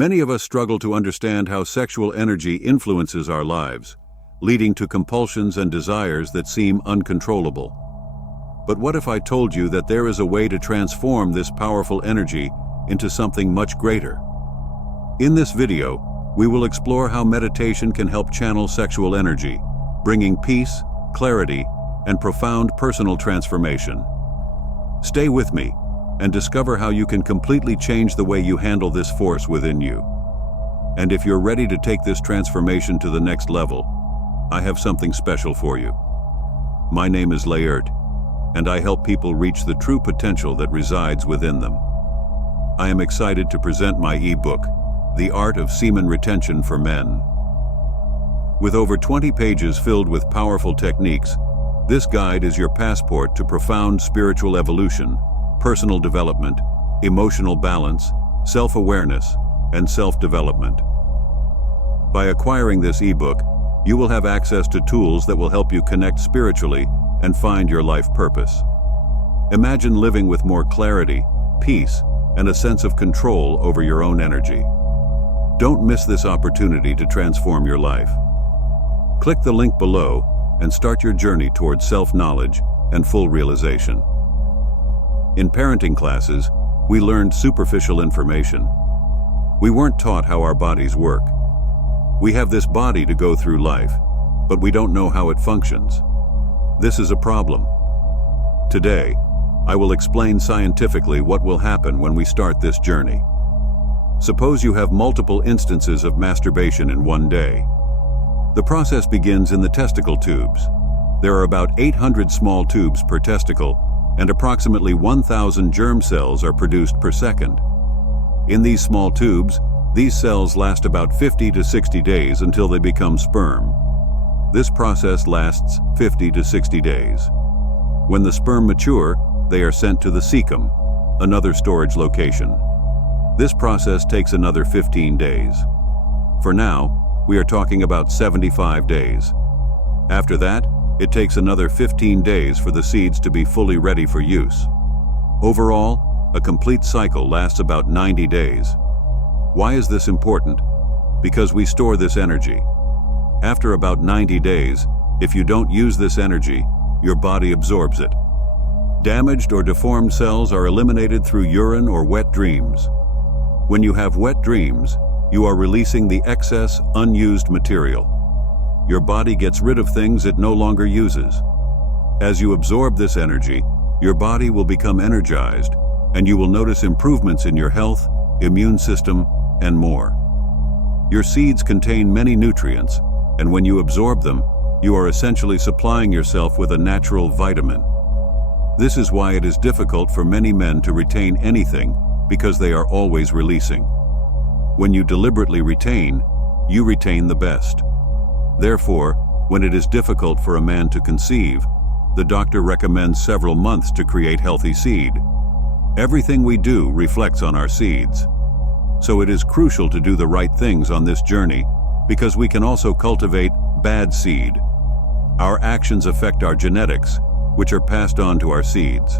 Many of us struggle to understand how sexual energy influences our lives, leading to compulsions and desires that seem uncontrollable. But what if I told you that there is a way to transform this powerful energy into something much greater? In this video, we will explore how meditation can help channel sexual energy, bringing peace, clarity, and profound personal transformation. Stay with me and discover how you can completely change the way you handle this force within you. And if you're ready to take this transformation to the next level, I have something special for you. My name is Layert, and I help people reach the true potential that resides within them. I am excited to present my ebook, The Art of Semen Retention for Men. With over 20 pages filled with powerful techniques, this guide is your passport to profound spiritual evolution, personal development, emotional balance, self-awareness, and self-development. By acquiring this ebook, you will have access to tools that will help you connect spiritually and find your life purpose. Imagine living with more clarity, peace, and a sense of control over your own energy. Don't miss this opportunity to transform your life. Click the link below and start your journey towards self-knowledge and full realization. In parenting classes, we learned superficial information. We weren't taught how our bodies work. We have this body to go through life, but we don't know how it functions. This is a problem. Today, I will explain scientifically what will happen when we start this journey. Suppose you have multiple instances of masturbation in one day. The process begins in the testicle tubes. There are about 800 small tubes per testicle, and approximately 1,000 germ cells are produced per second. In these small tubes, these cells last about 50 to 60 days until they become sperm. This process lasts 50 to 60 days. When the sperm mature, they are sent to the cecum, another storage location. This process takes another 15 days. For now, we are talking about 75 days. After that, it takes another 15 days for the seeds to be fully ready for use. Overall, a complete cycle lasts about 90 days. Why is this important? Because we store this energy. After about 90 days, if you don't use this energy, your body absorbs it. Damaged or deformed cells are eliminated through urine or wet dreams. When you have wet dreams, you are releasing the excess, unused material. Your body gets rid of things it no longer uses. As you absorb this energy, your body will become energized, and you will notice improvements in your health, immune system, and more. Your seeds contain many nutrients, and when you absorb them, you are essentially supplying yourself with a natural vitamin. This is why it is difficult for many men to retain anything, because they are always releasing. When you deliberately retain, you retain the best. Therefore, when it is difficult for a man to conceive, the doctor recommends several months to create healthy seed. Everything we do reflects on our seeds. So it is crucial to do the right things on this journey, because we can also cultivate bad seed. Our actions affect our genetics, which are passed on to our seeds.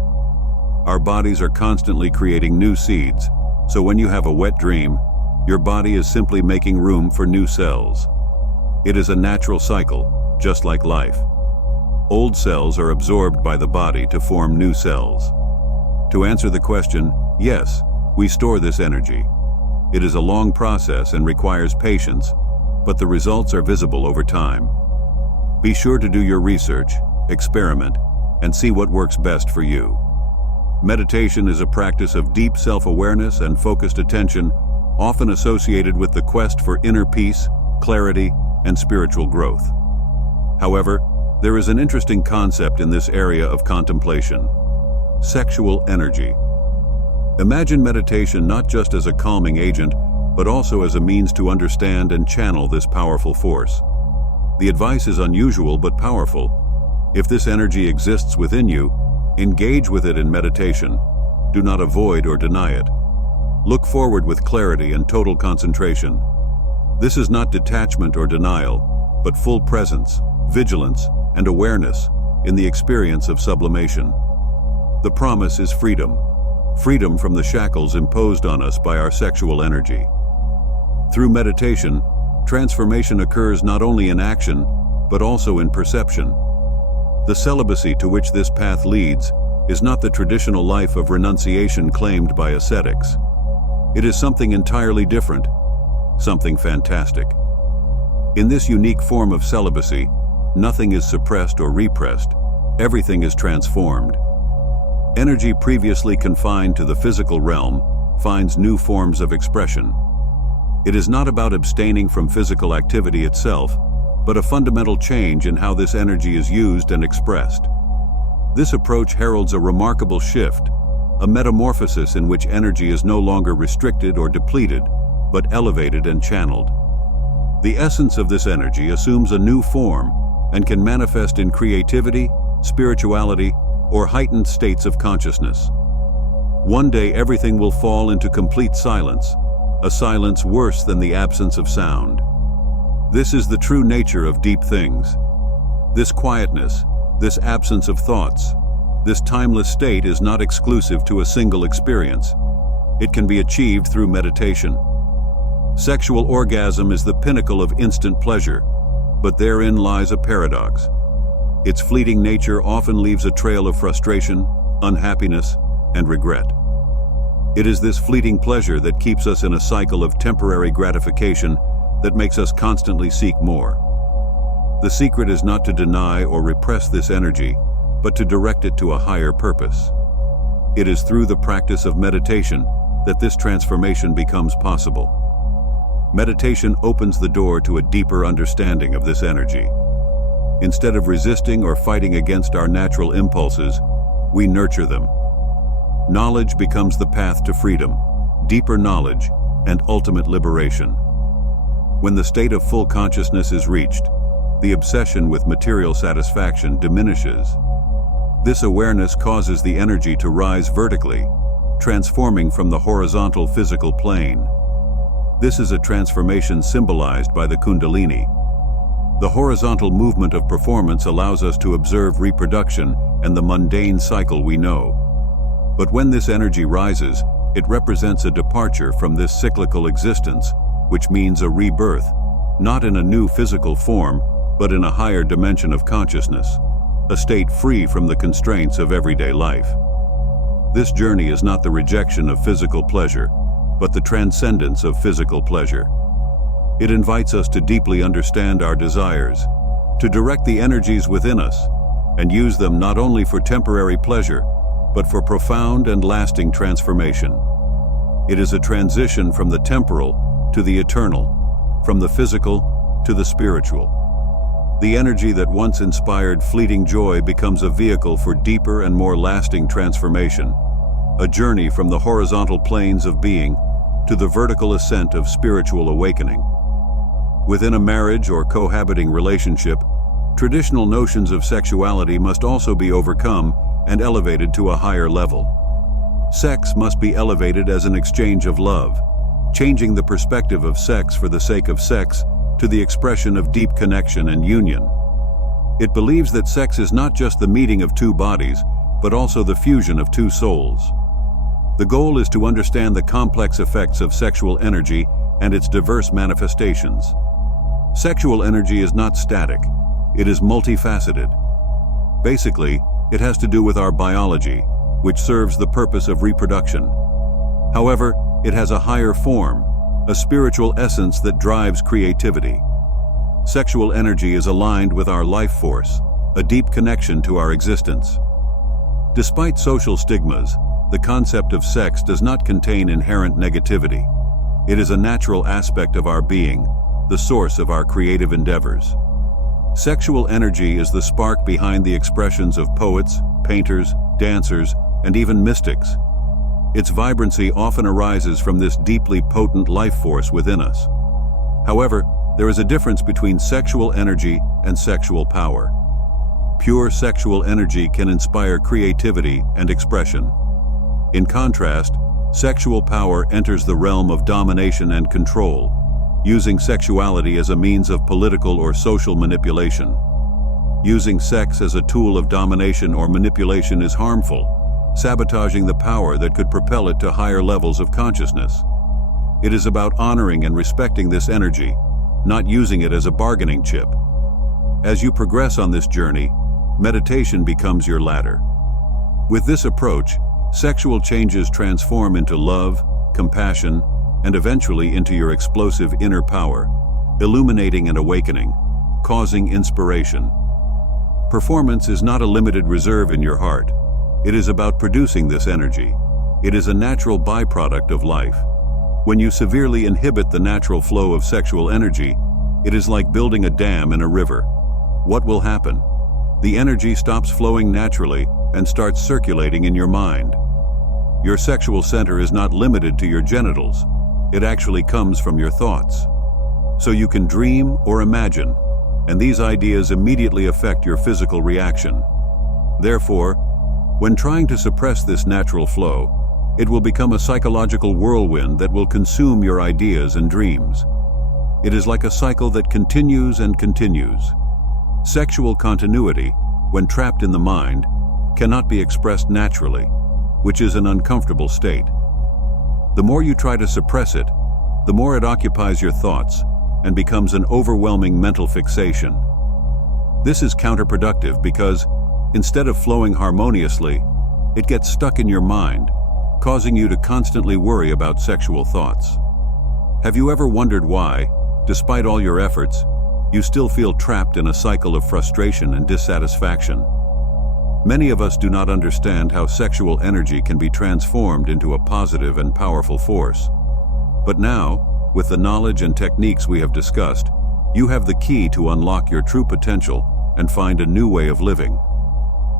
Our bodies are constantly creating new seeds, so when you have a wet dream, your body is simply making room for new cells. It is a natural cycle, just like life. Old cells are absorbed by the body to form new cells. To answer the question, yes, we store this energy. It is a long process and requires patience, but the results are visible over time. Be sure to do your research, experiment, and see what works best for you. Meditation is a practice of deep self-awareness and focused attention, often associated with the quest for inner peace, clarity, and spiritual growth. However, there is an interesting concept in this area of contemplation: sexual energy. Imagine meditation not just as a calming agent, but also as a means to understand and channel this powerful force. The advice is unusual but powerful. If this energy exists within you, engage with it in meditation. Do not avoid or deny it. Look forward with clarity and total concentration. This is not detachment or denial, but full presence, vigilance, and awareness in the experience of sublimation. The promise is freedom. Freedom from the shackles imposed on us by our sexual energy. Through meditation, transformation occurs not only in action, but also in perception. The celibacy to which this path leads is not the traditional life of renunciation claimed by ascetics. It is something entirely different, something fantastic. In this unique form of celibacy, nothing is suppressed or repressed, everything is transformed. Energy previously confined to the physical realm finds new forms of expression. It is not about abstaining from physical activity itself, but a fundamental change in how this energy is used and expressed. This approach heralds a remarkable shift, a metamorphosis in which energy is no longer restricted or depleted, but elevated and channeled. The essence of this energy assumes a new form and can manifest in creativity, spirituality, or heightened states of consciousness. One day everything will fall into complete silence, a silence worse than the absence of sound. This is the true nature of deep things. This quietness, this absence of thoughts, this timeless state is not exclusive to a single experience. It can be achieved through meditation. Sexual orgasm is the pinnacle of instant pleasure, but therein lies a paradox. Its fleeting nature often leaves a trail of frustration, unhappiness, and regret. It is this fleeting pleasure that keeps us in a cycle of temporary gratification that makes us constantly seek more. The secret is not to deny or repress this energy, but to direct it to a higher purpose. It is through the practice of meditation that this transformation becomes possible. Meditation opens the door to a deeper understanding of this energy. Instead of resisting or fighting against our natural impulses, we nurture them. Knowledge becomes the path to freedom, deeper knowledge, and ultimate liberation. When the state of full consciousness is reached, the obsession with material satisfaction diminishes. This awareness causes the energy to rise vertically, transforming from the horizontal physical plane. This is a transformation symbolized by the Kundalini. The horizontal movement of performance allows us to observe reproduction and the mundane cycle we know. But when this energy rises, it represents a departure from this cyclical existence, which means a rebirth, not in a new physical form, but in a higher dimension of consciousness, a state free from the constraints of everyday life. This journey is not the rejection of physical pleasure, but the transcendence of physical pleasure. It invites us to deeply understand our desires, to direct the energies within us, and use them not only for temporary pleasure, but for profound and lasting transformation. It is a transition from the temporal to the eternal, from the physical to the spiritual. The energy that once inspired fleeting joy becomes a vehicle for deeper and more lasting transformation, a journey from the horizontal planes of being to the vertical ascent of spiritual awakening. Within a marriage or cohabiting relationship, traditional notions of sexuality must also be overcome and elevated to a higher level. Sex must be elevated as an exchange of love, changing the perspective of sex for the sake of sex to the expression of deep connection and union. It believes that sex is not just the meeting of two bodies, but also the fusion of two souls. The goal is to understand the complex effects of sexual energy and its diverse manifestations. Sexual energy is not static, it is multifaceted. Basically, it has to do with our biology, which serves the purpose of reproduction. However, it has a higher form, a spiritual essence that drives creativity. Sexual energy is aligned with our life force, a deep connection to our existence. Despite social stigmas, the concept of sex does not contain inherent negativity. It is a natural aspect of our being, the source of our creative endeavors. Sexual energy is the spark behind the expressions of poets, painters, dancers, and even mystics. Its vibrancy often arises from this deeply potent life force within us. However, there is a difference between sexual energy and sexual power. Pure sexual energy can inspire creativity and expression. In contrast, sexual power enters the realm of domination and control, using sexuality as a means of political or social manipulation. Using sex as a tool of domination or manipulation is harmful, sabotaging the power that could propel it to higher levels of consciousness. It is about honoring and respecting this energy, not using it as a bargaining chip. As you progress on this journey, meditation becomes your ladder. With this approach, sexual changes transform into love, compassion, and eventually into your explosive inner power, illuminating and awakening, causing inspiration. Performance is not a limited reserve in your heart. It is about producing this energy. It is a natural byproduct of life. When you severely inhibit the natural flow of sexual energy, it is like building a dam in a river. What will happen? The energy stops flowing naturally and starts circulating in your mind. Your sexual center is not limited to your genitals. It actually comes from your thoughts. So you can dream or imagine, and these ideas immediately affect your physical reaction. Therefore, when trying to suppress this natural flow, it will become a psychological whirlwind that will consume your ideas and dreams. It is like a cycle that continues and continues. Sexual continuity, when trapped in the mind, cannot be expressed naturally, which is an uncomfortable state. The more you try to suppress it, the more it occupies your thoughts and becomes an overwhelming mental fixation. This is counterproductive because, instead of flowing harmoniously, it gets stuck in your mind, causing you to constantly worry about sexual thoughts. Have you ever wondered why, despite all your efforts, you still feel trapped in a cycle of frustration and dissatisfaction? Many of us do not understand how sexual energy can be transformed into a positive and powerful force. But now, with the knowledge and techniques we have discussed, you have the key to unlock your true potential and find a new way of living.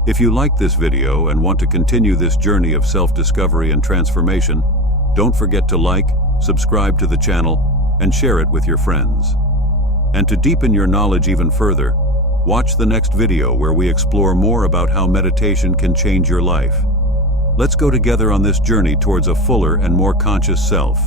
If you like this video and want to continue this journey of self-discovery and transformation, don't forget to like, subscribe to the channel, and share it with your friends. And to deepen your knowledge even further, watch the next video where we explore more about how meditation can change your life. Let's go together on this journey towards a fuller and more conscious self.